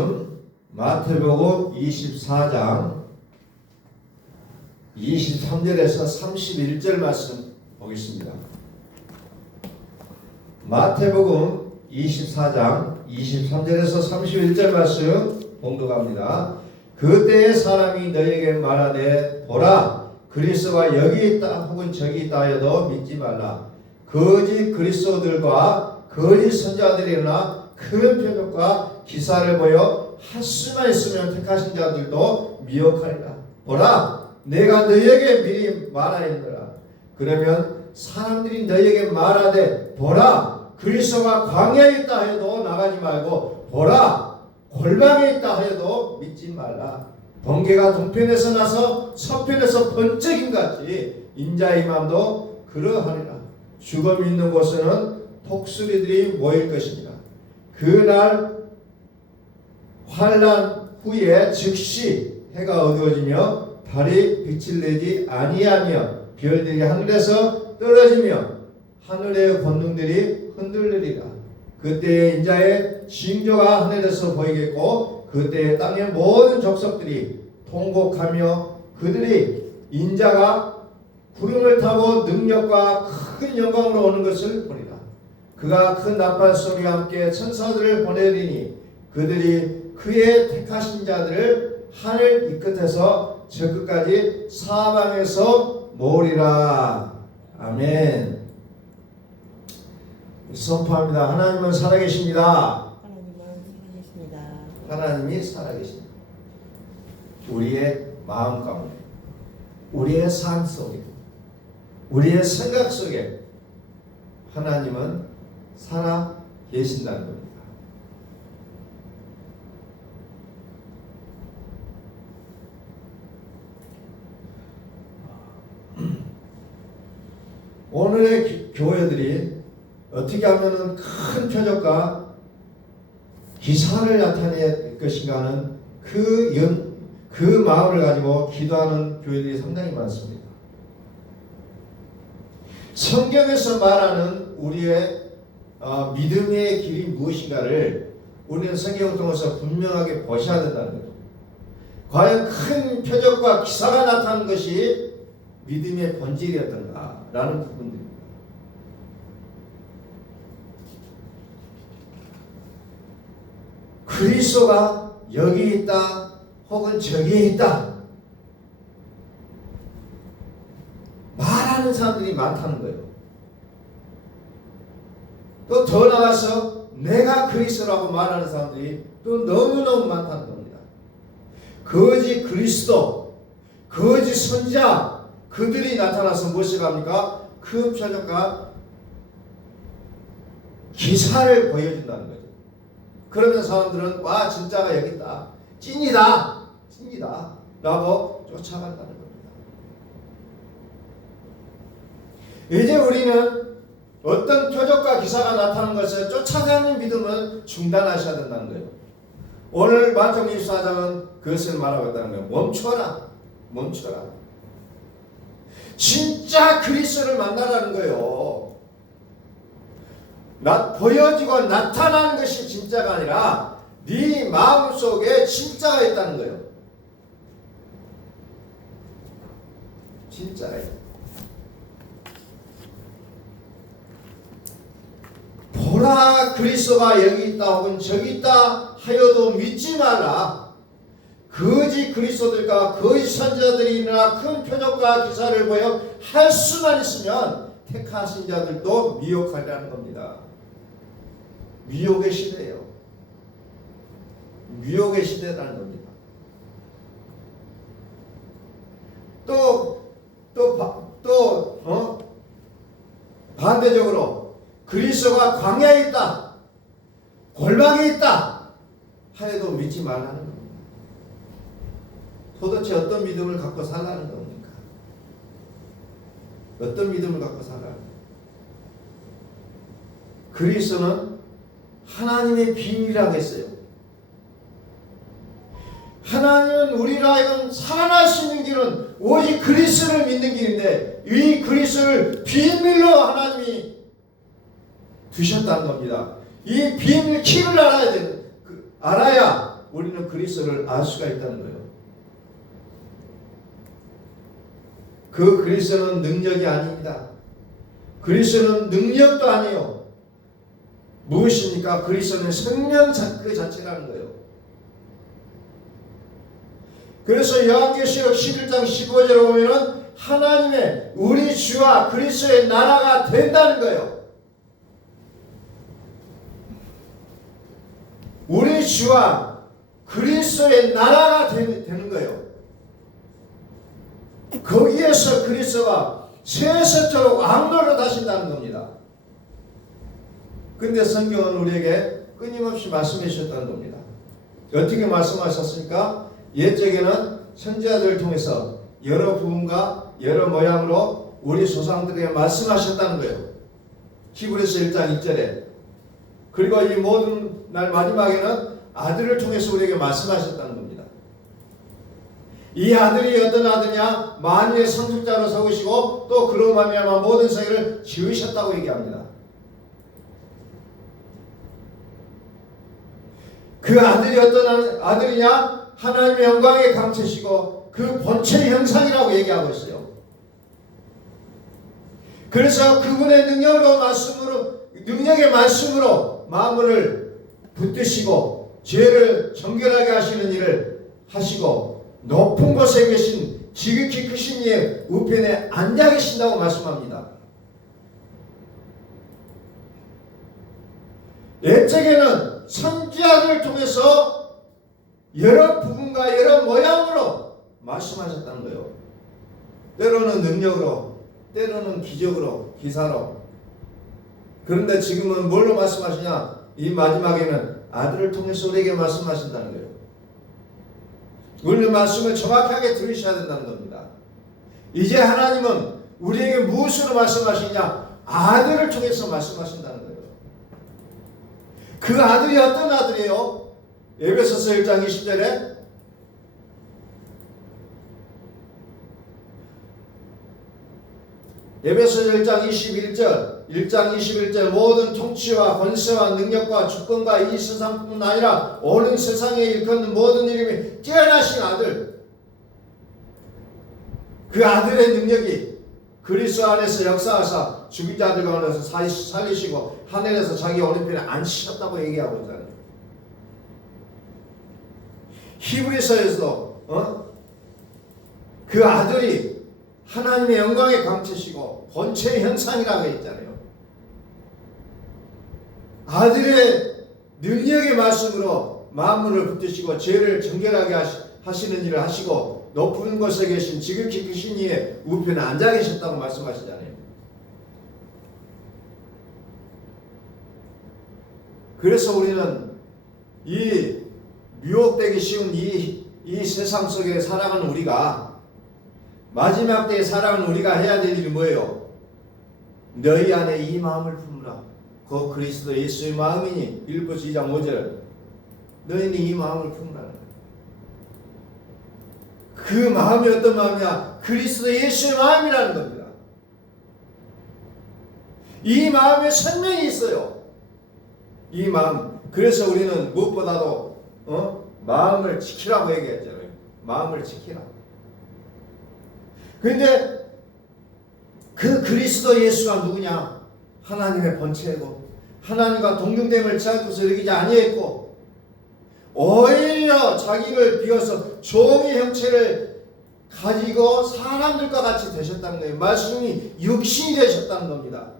말씀 마태복음 24장 23절에서 31절 말씀 보겠습니다. 마태복음 24장 23절에서 31절 말씀 봉독합니다. 그때의 사람이 너희에게 말하되 보라 그리스도가 여기 있다 혹은 저기 있다 하여도 믿지 말라. 거짓 그리스도들과 거짓 선자들이나 큰 표적과 기사를 보여 할 수만 있으면 택하신 자들도 미혹하리라. 보라 내가 너희에게 미리 말하였노라. 그러면 사람들이 너희에게 말하되 보라 그리스도가 광야에 있다 하여도 나가지 말고 보라 골방에 있다 하여도 믿지 말라. 번개가 동편에서 나서 서편에서 번쩍임같이 인자의 마음도 그러하리라. 죽음이 있는 곳에는 독수리들이 모일 것입니다. 그날 환난 후에 즉시 해가 어두워지며 달이 빛을 내지 아니하며 별들이 하늘에서 떨어지며 하늘의 권능들이 흔들리리라. 그때에 인자의 징조가 하늘에서 보이겠고 그때에 땅의 모든 족속들이 통곡하며 그들이 인자가 구름을 타고 능력과 큰 영광으로 오는 것을 보리라. 그가 큰 나팔 소리와 함께 천사들을 보내리니 그들이 그의 택하신 자들을 하늘 이 끝에서 저 끝까지 사방에서 모으리라. 아멘. 선포합니다. 하나님은 살아계십니다. 하나님이 살아계십니다. 우리의 마음 가운데, 우리의 삶 속에, 우리의 생각 속에 하나님은 살아계신다는 겁니다. 오늘의 교회들이 어떻게 하면 큰 표적과 기사를 나타낼 것인가 하는 그 마음을 가지고 기도하는 교회들이 상당히 많습니다. 성경에서 말하는 우리의 믿음의 길이 무엇인가를 우리는 성경을 통해서 분명하게 보셔야 된다는 거죠. 과연 큰 표적과 기사가 나타나는 것이 믿음의 본질이었던가라는 부분들입니다. 그리스도가 여기 있다 혹은 저기 있다 말하는 사람들이 많다는 거예요. 또 더 나아가서 내가 그리스도라고 말하는 사람들이 또 너무너무 많다는 겁니다. 거짓 그리스도, 거짓 선자 그들이 나타나서 무엇을 합니까? 큰 표적과 기사를 보여준다는 거죠. 그러면 사람들은 와 진짜가 여기 있다, 찐이다 라고 쫓아간다는 겁니다. 이제 우리는 어떤 표적과 기사가 나타나는 것을 쫓아가는 믿음을 중단하셔야 된다는 거예요. 오늘 마태복음 24장은 그것을 말하고 있다는 거예요. 멈춰라. 진짜 그리스도를 만나라는 거예요. 보여지고 나타나는 것이 진짜가 아니라 네 마음속에 진짜가 있다는 거예요. 진짜예요. 보라 그리스도가 여기 있다 혹은 저기 있다 하여도 믿지 말라. 거짓 그리스도들과 거짓 선자들이나 큰 표적과 기사를 보여 할 수만 있으면 택하신 자들도 미혹하리라는 겁니다. 미혹의 시대예요. 미혹의 시대라는 겁니다. 반대적으로 그리스도가 광야에 있다, 골방에 있다 하여도 믿지 말라는 겁니다. 도대체 어떤 믿음을 갖고 살라는 겁니까? 어떤 믿음을 갖고 살라는 겁니까? 그리스도는 하나님의 비밀이라고 했어요. 하나님은 우리로 하여금 살아날 수 있는 길은 오직 그리스도를 믿는 길인데 이 그리스도를 비밀로 하나님이 두셨다는 겁니다. 이 비밀 키를 알아야 우리는 그리스도를 알 수가 있다는 거예요. 그 그리스도는 능력이 아닙니다. 그리스도는 능력도 아니에요. 무엇입니까? 그리스도는 생명 그 자체라는 거예요. 그래서 요한계시록 11장 15절에 보면은 하나님의 우리 주와 그리스도의 나라가 된다는 거예요. 우리 주와 그리스도의 나라가 되는 거예요. 거기에서 그리스도가 세세토록 왕노릇 하신다는 겁니다. 근데 성경은 우리에게 끊임없이 말씀해 주셨다는 겁니다. 어떻게 말씀하셨습니까? 옛적에는 선지자들을 통해서 여러 부분과 여러 모양으로 우리 조상들에게 말씀하셨다는 거예요. 히브리서 1장 2절에. 그리고 이 모든 날 마지막에는 아들을 통해서 우리에게 말씀하셨다는 겁니다. 이 아들이 어떤 아들이냐? 만유의 상속자로 세우시고 또 그로 말미암아 모든 세계를 지으셨다고 얘기합니다. 그 아들이 어떤 아들이냐? 하나님의 영광의 강체시고 그 본체의 형상이라고 얘기하고 있어요. 그래서 그분의 능력의 말씀으로 만물을 붙드시고 죄를 정결하게 하시는 일을 하시고 높은 곳에 계신 지극히 크신 이의 우편에 앉아 계신다고 말씀합니다. 옛적에는 선지자를 통해서 여러 부분과 여러 모양으로 말씀하셨다는 거예요. 때로는 능력으로, 때로는 기적으로, 기사로. 그런데 지금은 뭘로 말씀하시냐? 이 마지막에는 아들을 통해서 우리에게 말씀하신다는 거예요. 우리는 말씀을 정확하게 들으셔야 된다는 겁니다. 이제 하나님은 우리에게 무엇으로 말씀하시냐? 아들을 통해서 말씀하신다는 거예요. 그 아들이 어떤 아들이에요? 에베소서 1장 20절에 에베소서 1장 21절 모든 통치와 권세와 능력과 주권과 이 세상뿐 아니라 온 세상에 일컫는 모든 이름이 뛰어나신 아들, 그 아들의 능력이 그리스도 안에서 역사하사 죽은 자들 가운데서 살리시고 하늘에서 자기 오른편에 앉히셨다고 얘기하고 있잖아요. 히브리서에서도 그 아들이 하나님의 영광의 강체시고 본체의 형상이라고 했잖아요. 아들의 능력의 말씀으로 만물을 붙드시고 죄를 정결하게 하시는 일을 하시고 높은 곳에 계신 지극히 크신 이의 우편에 앉아 계셨다고 말씀하시잖아요. 그래서 우리는 이 미혹되기 쉬운 이 세상 속에 살아가는 우리가 마지막 때에 살아가는 우리가 해야 될 일이 뭐예요? 너희 안에 이 마음을 품으라. 그 그리스도 예수의 마음이니 빌립보서 2장 5절 너희는 이 마음을 품으라. 그 마음이 어떤 마음이야? 그리스도 예수의 마음이라는 겁니다. 이 마음에 생명이 있어요. 이 마음. 그래서 우리는 무엇보다도 마음을 지키라고 얘기했잖아요. 마음을 지키라. 그런데 그 그리스도 예수가 누구냐? 하나님의 본체고 하나님과 동등됨을 지않고서 여기지 아니했고 오히려 자기를 비워서 종의 형체를 가지고 사람들과 같이 되셨다는 거예요. 말씀이 육신이 되셨다는 겁니다.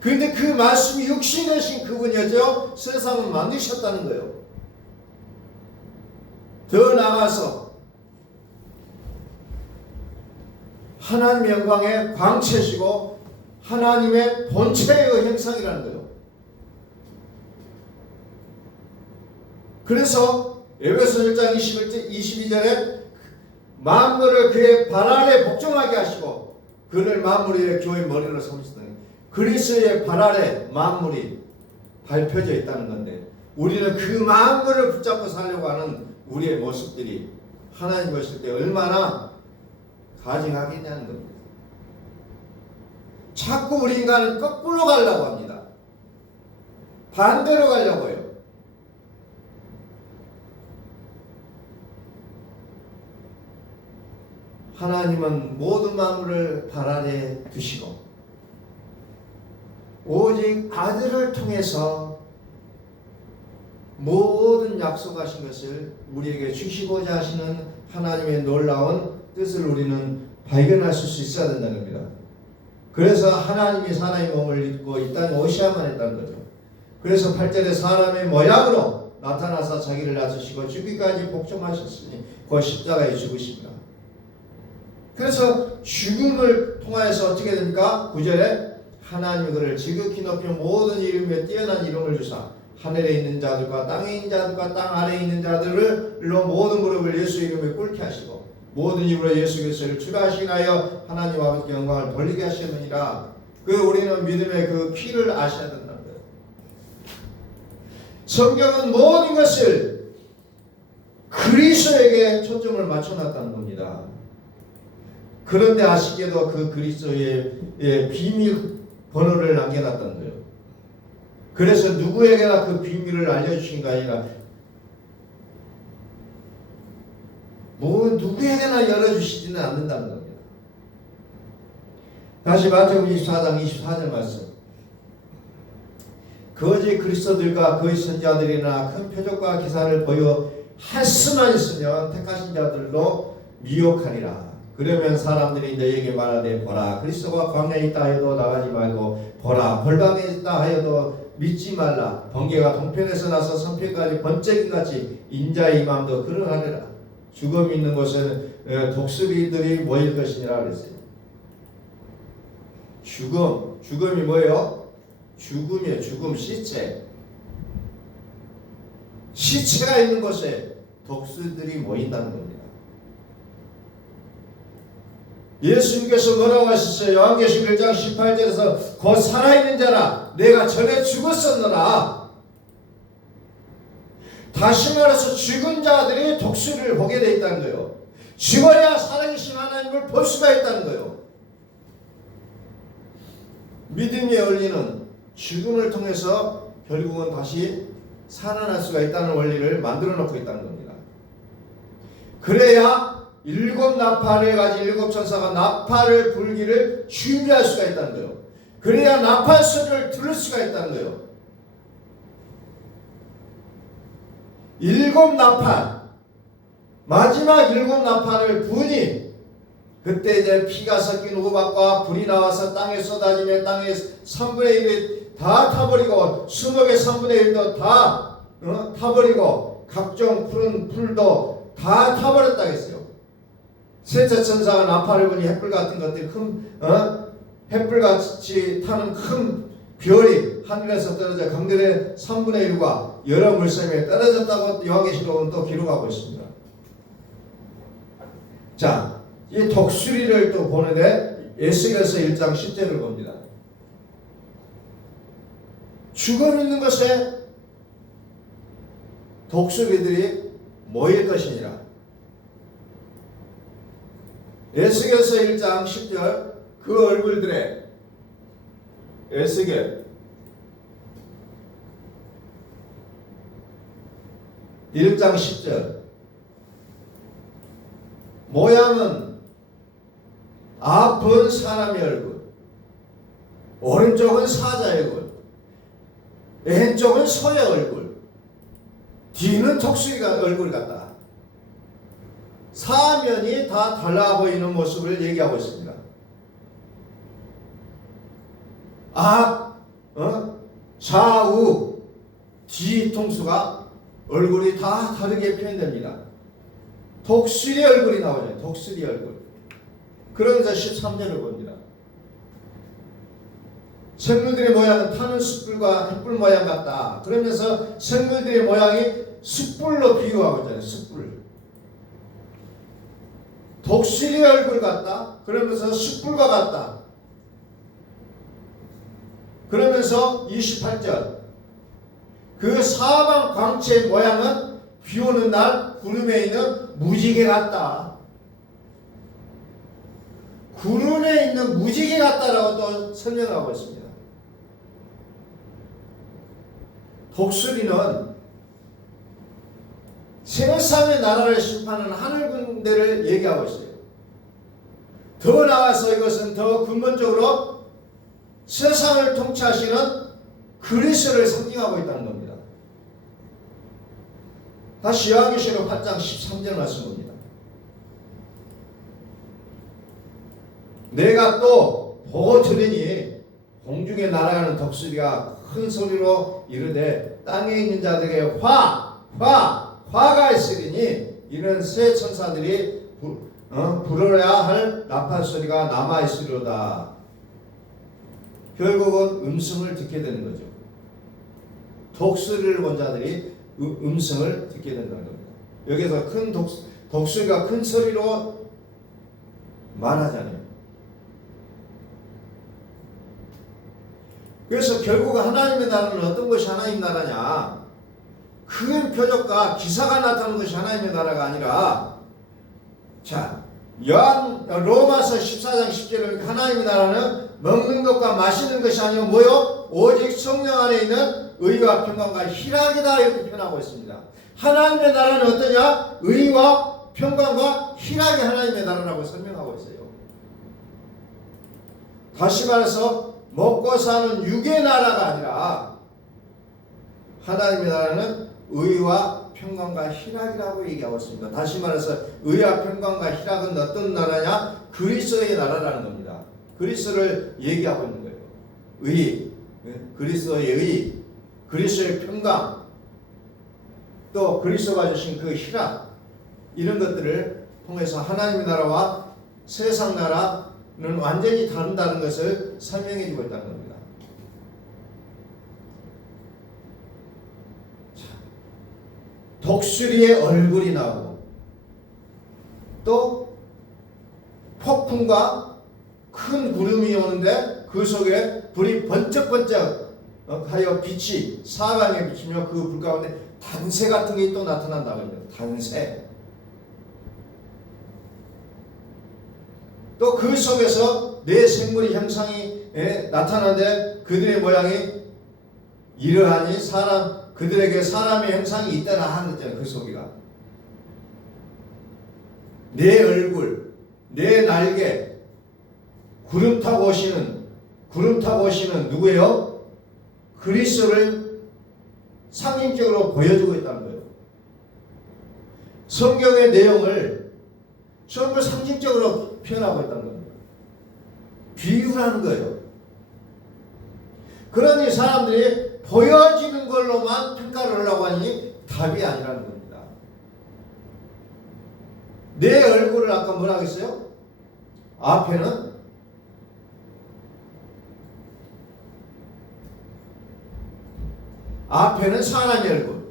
그런데 그 말씀이 육신이 되신 그분이었죠. 세상을 만드셨다는 거예요. 더 나아가서 하나님의 영광의 광채시고 하나님의 본체의 형상이라는 거예요. 그래서 에베소 1장 22절에 만물을 그의 발 아래 복종하게 하시고 그를 만물의 교회의 머리로 삼으셨다. 그리스도의 발 아래 만물이 밟혀져 있다는 건데 우리는 그 만물을 붙잡고 살려고 하는 우리의 모습들이 하나님 보실 때 얼마나 가증하겠냐는 겁니다. 자꾸 우리 인간은 거꾸로 가려고 합니다. 반대로 가려고 해요. 하나님은 모든 만물을 발 아래 두시고 오직 아들을 통해서 모든 약속하신 것을 우리에게 주시고자 하시는 하나님의 놀라운 뜻을 우리는 발견할 수 있어야 된다는 겁니다. 그래서 하나님이 사람의 몸을 입고 이 땅에 오셔야만 했다는 거죠. 그래서 8절에 사람의 모양으로 나타나서 자기를 낮추시고 죽기까지 복종하셨으니 그 십자가에 죽으십니다. 그래서 죽음을 통하여서 어떻게 됩니까? 9절에 하나님이 그를 지극히 높여 모든 이름에 뛰어난 이름을 주사 하늘에 있는 자들과 땅에 있는 자들과 땅 아래에 있는 자들로 모든 무릎을 예수 이름에 꿇게 하시고 모든 입으로 예수 그리스도를 주가하시나여 하나님 아버지께 영광을 돌리게 하시느니라. 우리는 믿음의 그 키를 아셔야 된다는 거예요. 성경은 모든 것을 그리스도에게 초점을 맞춰놨다는 겁니다. 그런데 아쉽게도 그 그리스도의 비밀 번호를 남겨놨다는 거예요. 그래서 누구에게나 그 비밀을 알려주신 게 아니라 누구에게나 열어주시지는 않는다는 겁니다. 다시 마태복음 24장 24절 말씀. 거짓 그리스도들과 거짓 선지자들이나 큰 표적과 기사를 보여 할 수만 있으면 택하신 자들로 미혹하리라. 그러면 사람들이 너에게 말하되 보라 그리스도가 광야에 있다 하여도 나가지 말고 보라 벌방에 있다 하여도 믿지 말라. 번개가 동편에서 나서 서편까지 번쩍이같이 인자의 마음도 그러하리라. 죽음 있는 곳은 독수리들이 모일 것이니라 그랬어요. 죽음이 뭐예요? 죽음이에요. 죽음, 시체가 있는 곳에 독수리들이 모인다는 겁니다. 예수님께서 뭐라고 하셨어요? 요한계시록 1장 18절에서 곧 살아있는 자라 내가 전에 죽었었노라. 다시 말해서 죽은 자들이 독수리를 보게 돼 있다는 거예요. 죽어야 살아계신 하나님을 볼 수가 있다는 거예요. 믿음의 원리는 죽음을 통해서 결국은 다시 살아날 수가 있다는 원리를 만들어 놓고 있다는 겁니다. 그래야 일곱 나팔을 가진 일곱 천사가 나팔을 불기를 준비할 수가 있다는 거예요. 그래야 나팔 소리를 들을 수가 있다는 거예요. 일곱 나팔, 마지막 일곱 나팔을 부니 그때 이제 피가 섞인 우박과 불이 나와서 땅에 쏟아지며 땅의 3분의 1이 다 타버리고 수목의 3분의 1도 다 타버리고 각종 푸른 풀도 다 타버렸다 했어요. 셋째 천사가 나팔을 부니 햇불 같은 것들이 햇불같이 타는 큰 별이 하늘에서 떨어져 강들의 3분의 1과 여러 물샘에 떨어졌다고 요한계시록은 또 기록하고 있습니다. 자, 이 독수리를 또 보는데 에스겔서 1장 10절을 봅니다. 죽음 있는 곳에 독수리들이 모일 것이니라. 에스겔서 1장 10절 그 얼굴들에 에스겔 1장 10절 모양은 앞은 사람의 얼굴, 오른쪽은 사자의 얼굴, 왼쪽은 소의 얼굴, 뒤는 독수리가 얼굴 같다. 사면이 다 달라 보이는 모습을 얘기하고 있습니다. 앞, 좌우, 뒤통수가 얼굴이 다 다르게 표현됩니다. 독수리 얼굴이 나오죠. 독수리 얼굴. 그러면서 13절을 봅니다. 생물들의 모양은 타는 숯불과 햇불 모양 같다. 그러면서 생물들의 모양이 숯불로 비유하고 있잖아요. 숯불. 독수리 얼굴 같다. 그러면서 숯불과 같다. 그러면서 28절 그 사방 광채의 모양은 비 오는 날 구름에 있는 무지개 같다. 구름에 있는 무지개 같다라고 또 설명하고 있습니다. 독수리는 세상의 나라를 심판하는 하늘 군대를 얘기하고 있어요. 더 나아가서 이것은 더 근본적으로 세상을 통치하시는 그리스도를 상징하고 있다는 겁니다. 다시 요한계시록 8장 13절 말씀 봅니다. 내가 또 보고 들으니 공중에 날아가는 독수리가 큰 소리로 이르되 땅에 있는 자들에게 화가 있으리니 이는 새 천사들이 부르러야 할 나팔 소리가 남아 있으리로다. 결국은 음성을 듣게 되는 거죠. 독수리를 본 자들이 음성을 듣게 된다는 겁니다. 여기서 큰 독수리가 큰 소리로 말하잖아요. 그래서 결국 하나님의 나라는 어떤 것이 하나님 나라냐? 큰 표적과 기사가 나타나는 것이 하나님의 나라가 아니라, 자, 로마서 14장 10절에 하나님의 나라는 먹는 것과 마시는 것이 아니고 뭐요? 오직 성령 안에 있는 의와 평강과 희락이다, 이렇게 표현하고 있습니다. 하나님의 나라는 어떠냐? 의와 평강과 희락이 하나님의 나라라고 설명하고 있어요. 다시 말해서 먹고 사는 육의 나라가 아니라 하나님의 나라는 의와 평강과 희락이라고 얘기하고 있습니다. 다시 말해서 의와 평강과 희락은 어떤 나라냐? 그리스도의 나라라는 겁니다. 그리스도를 얘기하고 있는 거예요. 의, 그리스도의 의, 그리스도의 평강, 또 그리스도가 주신 그 희락, 이런 것들을 통해서 하나님의 나라와 세상 나라는 완전히 다른다는 것을 설명해 주고 있다는 겁니다. 독수리의 얼굴이 나오고 또 폭풍과 큰 구름이 오는데 그 속에 불이 번쩍번쩍 하여 빛이 사방에 비치며 그 불 가운데 단새 같은 게 또 나타난다고 합니다. 단새. 또 그 속에서 네 생물의 형상이 나타나는데 그들의 모양이 이러하니 그들에게 사람의 형상이 있다라 하는 거잖아요. 그 소리가. 내 얼굴, 내 날개, 구름 타고 오시는 누구예요? 그리스도를 상징적으로 보여주고 있다는 거예요. 성경의 내용을 전부 상징적으로 표현하고 있다는 겁니다. 비유라는 거예요. 그러니 사람들이 보여지는 걸로만 평가를 하려고 하니 답이 아니라는 겁니다. 내 얼굴을 아까 뭐라고 했어요? 앞에는 사람의 얼굴,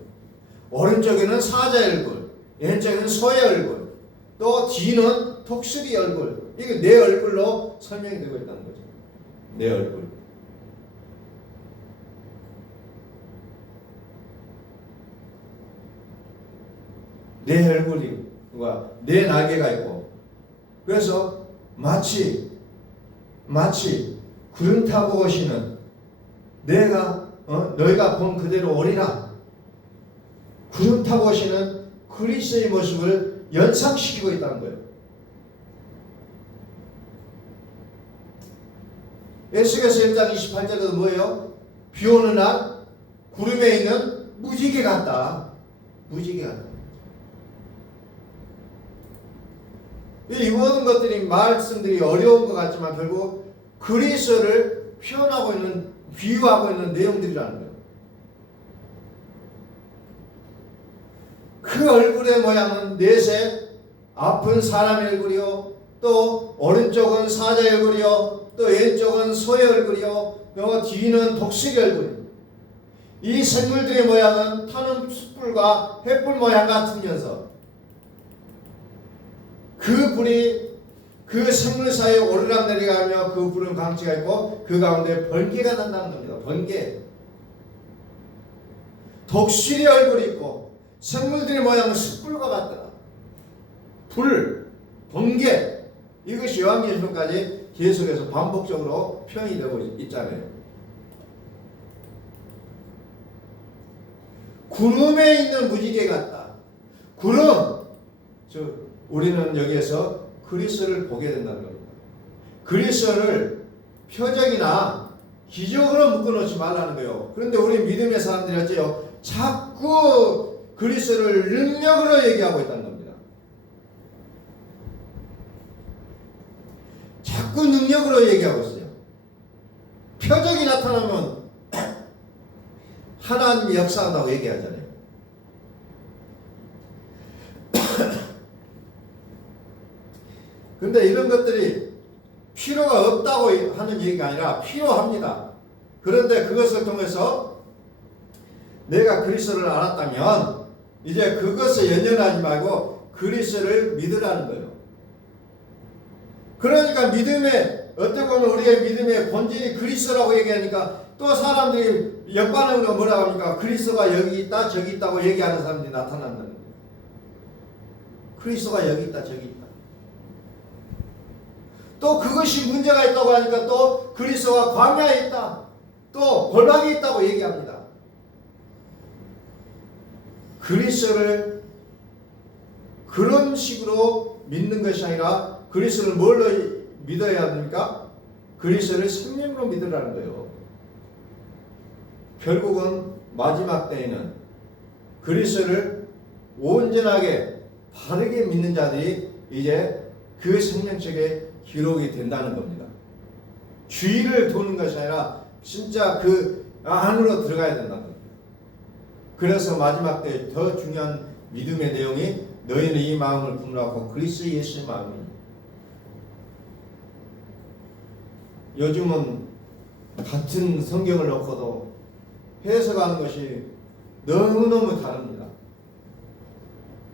오른쪽에는 사자의 얼굴, 왼쪽에는 소의 얼굴, 또 뒤는 독수리 얼굴. 이게 내 얼굴로 설명이 되고 있다는 거죠. 내 얼굴. 내 얼굴이 내 날개가 있고, 그래서 마치 구름 타고 오시는 너희가 본 그대로 오리라. 구름 타고 오시는 그리스도의 모습을 연상시키고 있다는 거예요. 에스겔서 1장 28절에도 뭐예요? 비 오는 날 구름에 있는 무지개 같다. 무지개 같다. 이 모든 것들이 말씀들이 어려운 것 같지만 결국 그리스도를 표현하고 있는, 비유하고 있는 내용들이라는 거예요. 그 얼굴의 모양은 넷의 앞은 사람의 얼굴이요, 또 오른쪽은 사자의 얼굴이요, 또 왼쪽은 소의 얼굴이요, 또 뒤는 독수리 얼굴이요. 이 생물들의 모양은 타는 숯불과 횃불 모양 같으면서 그 불이 그 생물 사이에 오르락 내리가며 그 불은 강치가 있고 그 가운데 번개가 난다는 겁니다. 번개. 독수리 얼굴이 있고 생물들의 모양은 숯불과 같더라. 불, 번개. 이것이 요한계시록까지 계속해서 반복적으로 표현이 되고 있잖아요. 구름에 있는 무지개 같다. 구름. 우리는 여기에서 그리스도를 보게 된다는 겁니다. 그리스도를 표적이나 기적으로 묶어놓지 말라는 거예요. 그런데 우리 믿음의 사람들이 어째요? 자꾸 그리스도를 능력으로 얘기하고 있다는 겁니다. 자꾸 능력으로 얘기하고 있어요. 표적이 나타나면 하나님이 역사한다고 얘기하잖아요. 그런데 이런 것들이 필요가 없다고 하는 얘기가 아니라 필요합니다. 그런데 그것을 통해서 내가 그리스도를 알았다면 이제 그것을 연연하지 말고 그리스도를 믿으라는 거예요. 그러니까 믿음의 어떻게 보면 우리의 믿음의 본질이 그리스도라고 얘기하니까 또 사람들이 역반응으로 뭐라고 합니까? 그리스도가 여기 있다 저기 있다고 얘기하는 사람들이 나타난다는 거예요. 그리스도가 여기 있다 저기 있다. 또 그것이 문제가 있다고 하니까 또 그리스도가 광야에 있다. 또 골방에 있다고 얘기합니다. 그리스도를 그런 식으로 믿는 것이 아니라 그리스도를 뭘로 믿어야 합니까? 그리스도를 생명으로 믿으라는 거예요. 결국은 마지막 때에는 그리스도를 온전하게 바르게 믿는 자들이 이제 그 생명책에 기록이 된다는 겁니다. 주위를 도는 것이 아니라 진짜 그 안으로 들어가야 된다는 겁니다. 그래서 마지막 때 더 중요한 믿음의 내용이 너희는 이 마음을 품으라고 그리스도 예수의 마음입니다. 요즘은 같은 성경을 놓고도 해석하는 것이 너무너무 다릅니다.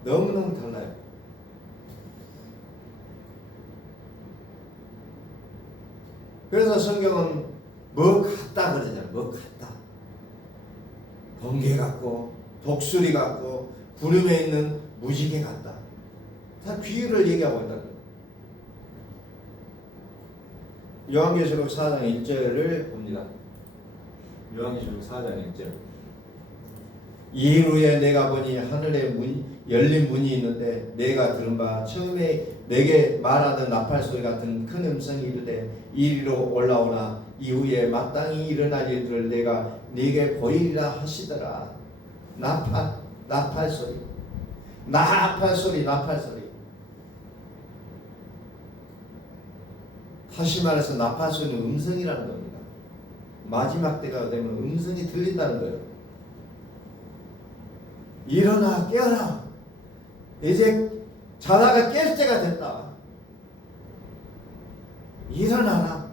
너무너무 달라요. 그래서 성경은 뭐 같다 그러잖아요. 뭐 같다. 번개 같고 독수리 같고 구름에 있는 무지개 같다. 다 비유를 얘기하고 있다는 거예요. 요한계시록 4장 1절을 봅니다. 요한계시록 4장 1절. 이후에 내가 보니 하늘에 열린 문이 있는데 내가 들은 바 처음에 내게 말하던 나팔 소리 같은 큰 음성이 이르되 이리로 올라오나 이후에 마땅히 일어날 일들을 내가 네게 보이리라 하시더라. 나팔 소리. 다시 말해서 나팔 소리는 음성이라는 겁니다. 마지막 때가 되면 음성이 들린다는 거예요. 일어나 깨어라. 이제 자다가 깰 때가 됐다. 일어나라.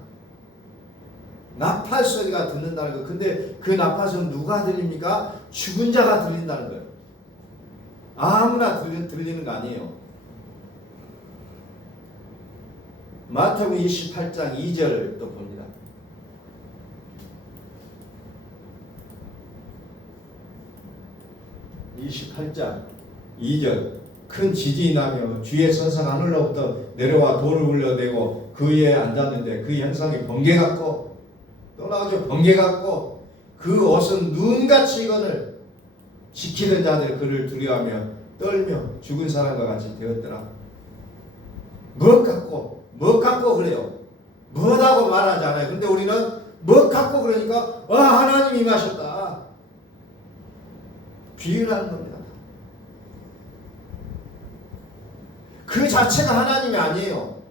나팔 소리가 듣는다는 거예요. 근데 그 나팔 소리는 누가 들립니까? 죽은 자가 들린다는 거예요. 아무나 들리는 거 아니에요. 마태복음 28장 2절을 또 봅니다. 28장 2절. 큰 지진이 나며 주의 천사가 하늘로부터 내려와 돌을 울려대고 그 위에 앉았는데 그 형상이 번개 같고 또 나오죠. 번개 같고 그 옷은 눈같이 익거늘 지키던 자들 그를 두려워하며 떨며 죽은 사람과 같이 되었더라. 무엇 갖고 그래요. 무엇하고 말하지 않아요. 근데 우리는 무엇 갖고 그러니까 하나님이 임하셨다. 비유라는 겁니다. 그 자체가 하나님이 아니에요.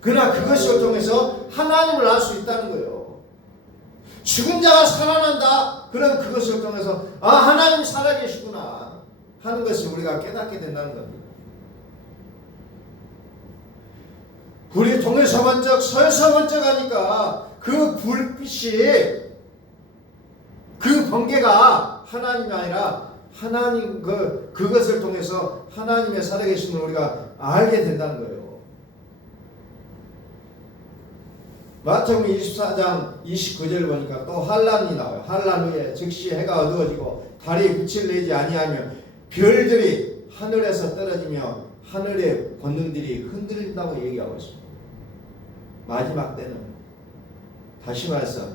그러나 그것을 통해서 하나님을 알 수 있다는 거예요. 죽은 자가 살아난다. 그럼 그것을 통해서 하나님 살아계시구나 하는 것을 우리가 깨닫게 된다는 겁니다. 불이 동에서번쩍 서에서번쩍 하니까 그 불빛이 그 번개가 하나님이 아니라 하나님 그것을 통해서 하나님의 살아계심을 우리가 알게 된다는 거예요. 마태복음 24장 29절 보니까 또 환란이 나와요. 환란 후에 즉시 해가 어두워지고 달이 빛을 내지 아니하며 별들이 하늘에서 떨어지며 하늘의 권능들이 흔들린다고 얘기하고 있습니다. 마지막 때는 다시 말해서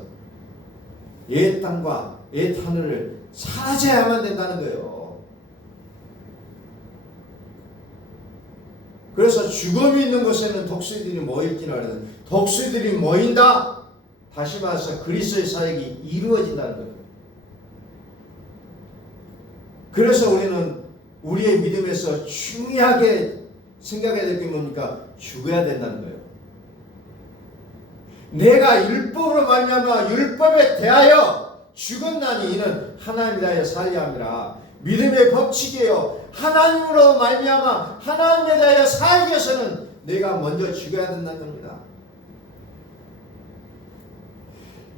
옛 땅과 옛 하늘을 사라져야만 된다는 거예요. 그래서 죽음이 있는 곳에는 독수리들이 모일지라 그래서 독수리들이 모인다. 다시 말해서 그리스도의 사역이 이루어진다는 거예요. 그래서 우리는 우리의 믿음에서 중요하게 생각해야 될 게 뭡니까? 죽어야 된다는 거예요. 내가 율법으로 말미암아 율법에 대하여 죽었나니 이는 하나님에 대하여 살려 함이라. 믿음의 법칙이에요. 하나님으로 말미암아 하나님에 대하여 살기 위해서는 내가 먼저 죽어야 된다는 겁니다.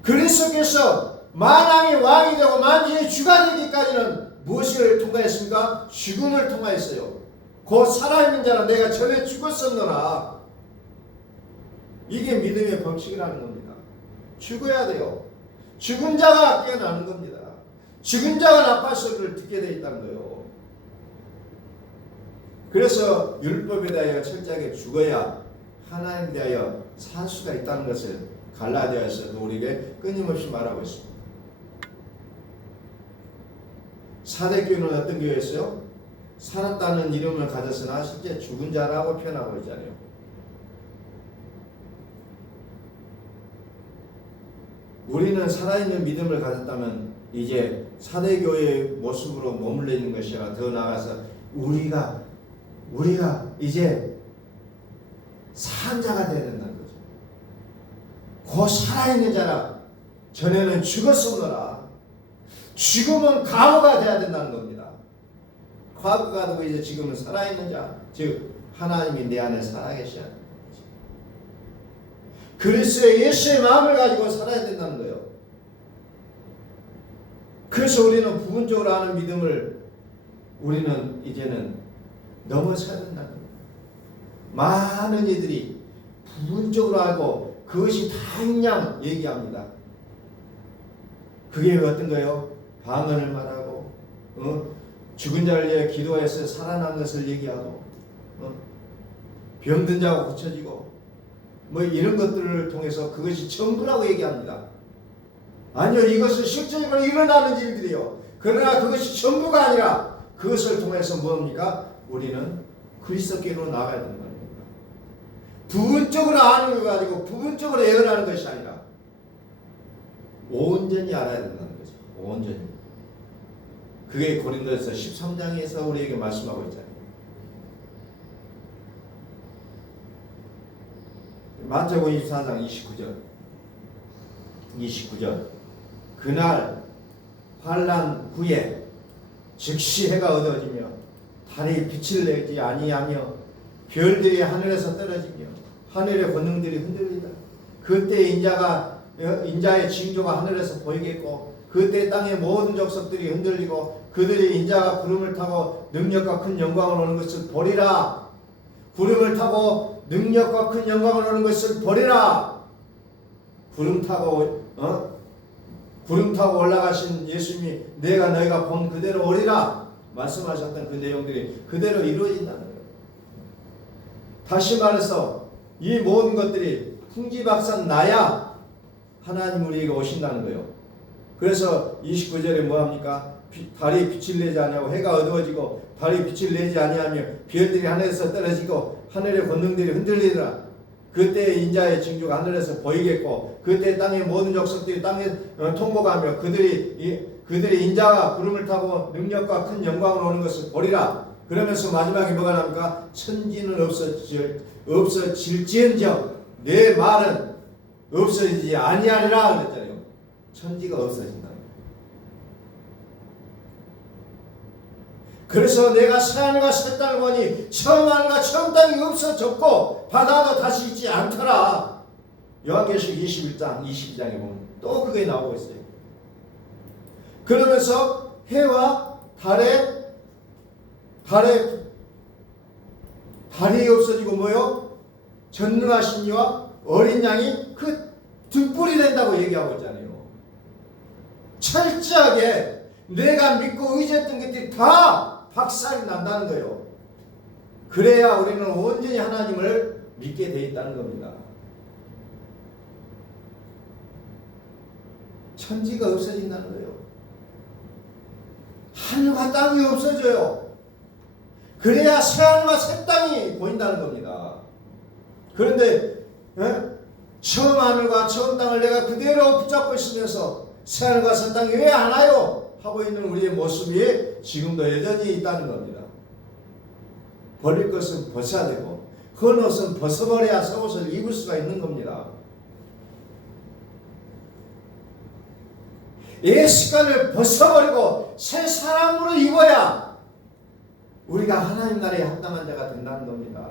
그리스도께서 만왕의 왕이 되고 만주의 주가 되기까지는 무엇을 통과했습니까? 죽음을 통과했어요. 곧 살아있는 자는 내가 전에 죽었었노라. 이게 믿음의 법칙이라는 겁니다. 죽어야 돼요. 죽은 자가 깨어나는 겁니다. 죽은 자가 나팔 소리를 듣게 되어 있다는 거예요. 그래서 율법에 대하여 철저하게 죽어야 하나님에 대하여 살 수가 있다는 것을 갈라디아에서도 우리에게 끊임없이 말하고 있습니다. 사대교회는 어떤 교회였어요? 살았다는 이름을 가졌으나 실제 죽은 자라고 표현하고 있잖아요. 우리는 살아있는 믿음을 가졌다면 이제 사대교회의 모습으로 머물러 있는 것이 아니라 더 나아가서 우리가 이제 산 자가 되어야 된다는 거죠. 곧 살아있는 자라. 전에는 죽었었노라. 죽음은 과거가 돼야 된다는 겁니다. 과거가 되고 이제 지금은 살아있는 자, 즉 하나님이 내 안에 살아계셔야 합니다. 그리스도의 예수의 마음을 가지고 살아야 된다는 거예요. 그래서 우리는 부분적으로 하는 믿음을 우리는 이제는 넘어서야 된다는 거예요. 많은 이들이 부분적으로 알고 그것이 다인 양 얘기합니다. 그게 어떤 거예요? 방언을 말하고 죽은 자를 위해 기도해서 살아난 것을 얘기하고 병든 자가 고쳐지고 뭐 이런 것들을 통해서 그것이 전부라고 얘기합니다. 아니요, 이것은 실제적으로 일어나는 일들이요. 그러나 그것이 전부가 아니라 그것을 통해서 뭡니까? 우리는 그리스도께로 나가야 된다는 겁니다. 부분적으로 아는 것 가지고 부분적으로 예언하는 것이 아니라 온전히 알아야 된다는 거죠. 온전히. 그게 고린도서 13장에서 우리에게 말씀하고 있잖아요. 마태복음 24장 29절 그날 환난 후에 즉시 해가 어두워지며 달이 빛을 내지 아니하며 별들이 하늘에서 떨어지며 하늘의 권능들이 흔들리다. 그때 인자의 징조가 하늘에서 보이겠고 그때 땅의 모든 족속들이 흔들리고 그들이 인자가 구름을 타고 능력과 큰 영광을 오는 것을 보리라. 구름을 타고 능력과 큰 영광을 오는 것을 보리라. 구름 타고 올라가신 예수님이 내가 너희가 본 그대로 오리라 말씀하셨던 그 내용들이 그대로 이루어진다는 거예요. 다시 말해서 이 모든 것들이 풍지박산 나야 하나님 우리에게 오신다는 거예요. 그래서 29절에 뭐합니까? 달이 빛을 내지 아니하고 해가 어두워지고 달이 빛을 내지 아니하며 별들이 하늘에서 떨어지고 하늘의 권능들이 흔들리더라. 그때 인자의 징조가 하늘에서 보이겠고 그때 땅의 모든 족속들이 땅에 통곡하며 그들이 인자가 구름을 타고 능력과 큰 영광을 오는 것을 보리라. 그러면서 마지막에 뭐가 나옵니까? 천지는 없어질지언정 내 말은 없어지지 아니하리라 그랬잖아요. 천지가 없어진다. 그래서 내가 새하늘과 새 땅을 보니 처음 하늘과 처음 땅이 없어졌고 바다도 다시 있지 않더라. 요한계시록 21장 22장에 보면 또 그게 나오고 있어요. 그러면서 해와 달이 없어지고 뭐요? 전능하신 이와 어린 양이 그 등불이 된다고 얘기하고 있잖아요. 철저하게 내가 믿고 의지했던 것들이 다 박살이 난다는 거예요. 그래야 우리는 온전히 하나님을 믿게 돼 있다는 겁니다. 천지가 없어진다는 거예요. 하늘과 땅이 없어져요. 그래야 새하늘과 새 땅이 보인다는 겁니다. 그런데 처음 하늘과 처음 땅을 내가 그대로 붙잡고 있으면서 새하늘과 새 땅이 왜 안 와요? 하고 있는 우리의 모습이 지금도 여전히 있다는 겁니다. 버릴 것은 벗어야 되고 그 옷은 벗어버려야 새 옷을 입을 수가 있는 겁니다. 이 습관을 벗어버리고 새 사람으로 입어야 우리가 하나님 나라에 합당한 자가 된다는 겁니다.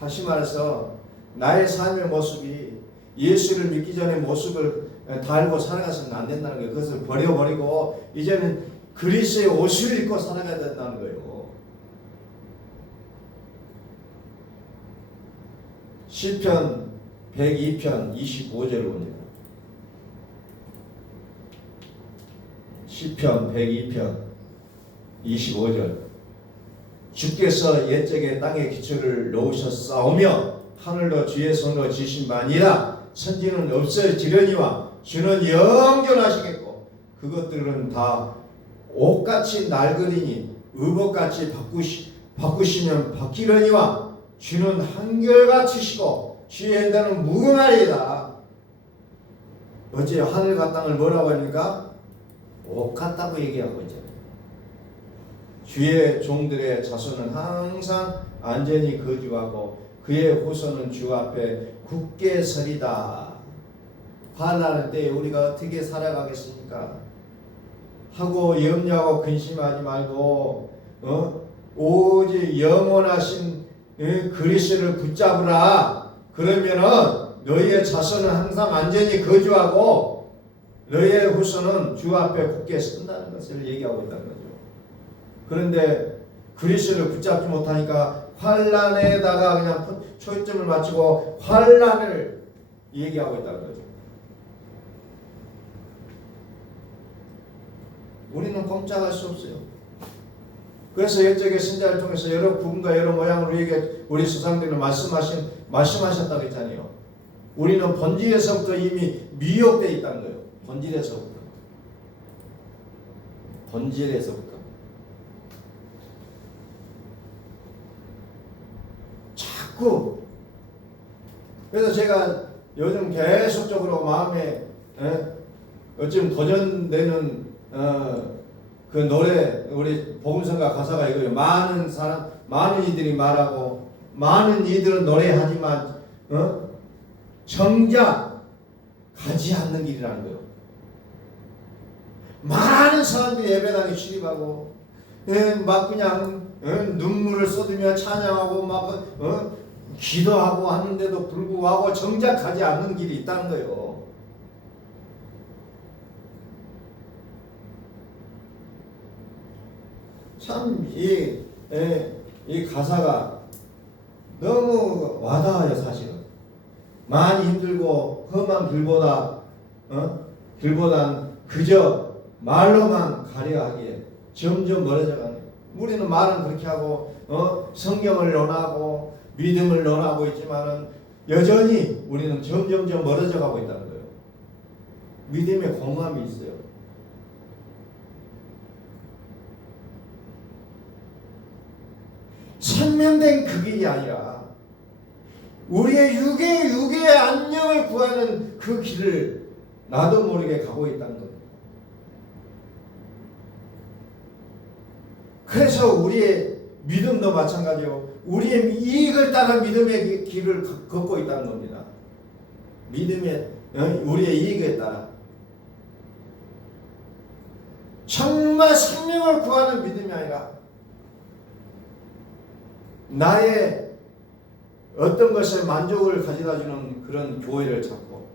다시 말해서 나의 삶의 모습이 예수를 믿기 전의 모습을 달고 살아가서는 안 된다는 거예요. 그것을 버려버리고 이제는 그리스도의 옷을 입고 살아가야 된다는 거예요. 시편 102편 25절을 봅니다. 시편 102편 25절 주께서 옛적에 땅에 기초를 놓으셨사오며 하늘도 주의 손으로 지신 바니라 천지는 없어지려니와 주는 영존하시겠고 그것들은 다 옷같이 낡으리니 의복같이 바꾸시면 바뀌려니와 주는 한결같으시고 주의 행단은 무궁하리이다. 어제 하늘과 땅을 뭐라고 하니까 옷 같다고 얘기하고 있잖아요. 주의 종들의 자손은 항상 안전히 거주하고 그의 후손은 주 앞에 굳게 서리다. 환난할 때 우리가 어떻게 살아가겠습니까? 하고 염려하고 근심하지 말고 오직 영원하신 그리스도를 붙잡으라. 그러면은 너희의 자손은 항상 안전히 거주하고 너희의 후손은 주 앞에 굳게 선다는 것을 얘기하고 있다는 거죠. 그런데 그리스도를 붙잡지 못하니까 환난에다가 그냥 초점을 맞추고 환난을 얘기하고 있다는 거죠. 우리는 꼼짝할 수 없어요. 그래서 옛적의 신자를 통해서 여러 부분과 여러 모양으로 우리 조상들은 말씀하셨다고 했잖아요. 우리는 본질에서부터 이미 미혹되어 있다는 거예요. 본질에서부터. 자꾸 그래서 제가 요즘 계속적으로 마음에 어찌 도전되는 그 노래 우리 복음성가 가사가 이거예요. 많은 이들이 말하고 많은 이들은 노래하지만 정작 가지 않는 길이라는 거예요. 많은 사람들이 예배당에 출입하고 막 그냥 눈물을 쏟으며 찬양하고 막 기도하고 하는데도 불구하고 정작 가지 않는 길이 있다는 거예요. 참 이 가사가 너무 와닿아요. 사실은 많이 힘들고 험한 길보단 그저 말로만 가려 하기에 점점 멀어져 가네요. 우리는 말은 그렇게 하고 성경을 논하고 믿음을 논하고 있지만은 여전히 우리는 점점점 멀어져 가고 있다는 거예요. 믿음의 공허함이 있어요. 생명된 그 길이 아니라 우리의 육의 안녕을 구하는 그 길을 나도 모르게 가고 있다는 겁니다. 그래서 우리의 믿음도 마찬가지고 우리의 이익을 따라 믿음의 길을 걷고 있다는 겁니다. 우리의 이익에 따라 정말 생명을 구하는 믿음이 아니라 나의 어떤 것에 만족을 가져다주는 그런 교회를 찾고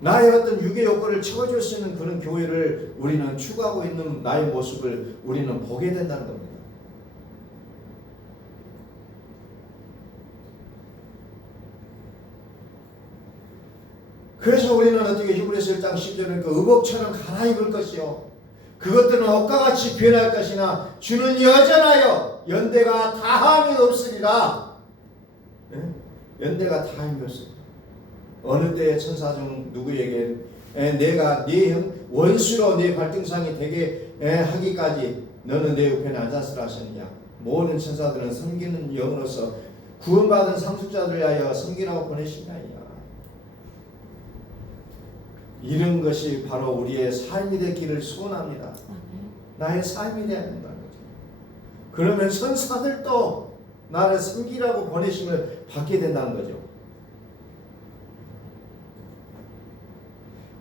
나의 어떤 육의 욕구를 채워줄 수 있는 그런 교회를 우리는 추구하고 있는 나의 모습을 우리는 보게 된다는 겁니다. 그래서 우리는 어떻게 히브리서 1장 10절에 그 의복처럼 갈아입을 것이요 그것들은 옷과 같이 변할 것이나 주는 여전하여 연대가 다함이 없으리라. 연대가 다함이 없으리라. 어느 때의 천사 중 누구에게 내가 네 원수로 네 발등상이 되게 하기까지 너는 내 우편에 앉았으라 하셨느냐. 모든 천사들은 섬기는 영으로서 구원받은 상속자들을 위하여 섬기라고 보내신다이야. 이런 것이 바로 우리의 삶이 되기를 소원합니다. 나의 삶이 되어야 된다는 거죠. 그러면 천사들도 나를 섬기라고 보내심을 받게 된다는 거죠.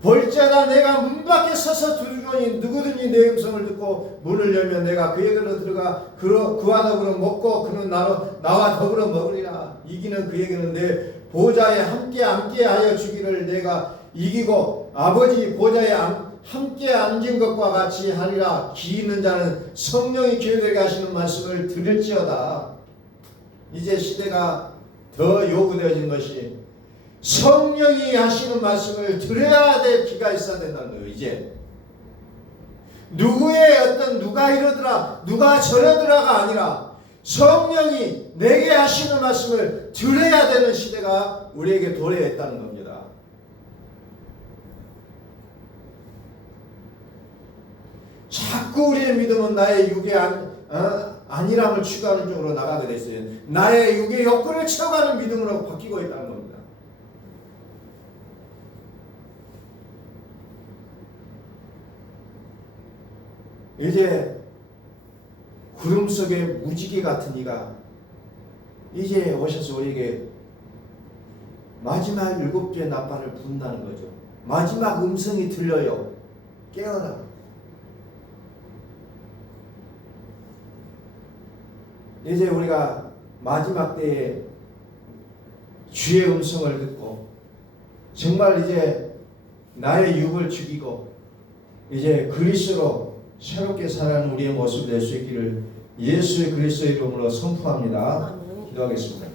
볼지어다 내가 문 밖에 서서 두드리니 누구든지 내 음성을 듣고 문을 열면 내가 그에게로 들어가 그와 더불어 먹고 그는 나와 더불어 먹으리라. 이기는 그에게는 내 보좌에 함께하여 주기를 내가 이기고 아버지 보좌에 함께 앉은 것과 같이 하리라. 기 있는 자는 성령이 교회들에게 하시는 말씀을 들을지어다. 이제 시대가 더 요구되어진 것이 성령이 하시는 말씀을 들어야 될 기가 있어야 된다는 거예요. 이제 누가 이러더라 누가 저러더라가 아니라 성령이 내게 하시는 말씀을 들어야 되는 시대가 우리에게 도래했다는 겁니다. 자꾸 우리의 믿음은 나의 육의 안일함을 추구하는 쪽으로 나가게 됐어요. 나의 육의 욕구를 채워가는 믿음으로 바뀌고 있다는 겁니다. 이제 구름 속에 무지개 같은 이가 이제 오셔서 우리에게 마지막 7개의 나팔을 분다는 거죠. 마지막 음성이 들려요. 깨어라. 이제 우리가 마지막 때에 주의 음성을 듣고 정말 이제 나의 육을 죽이고 이제 그리스도로 새롭게 살아가는 우리의 모습 될 수 있기를 예수의 그리스도의 이름으로 선포합니다. 기도하겠습니다.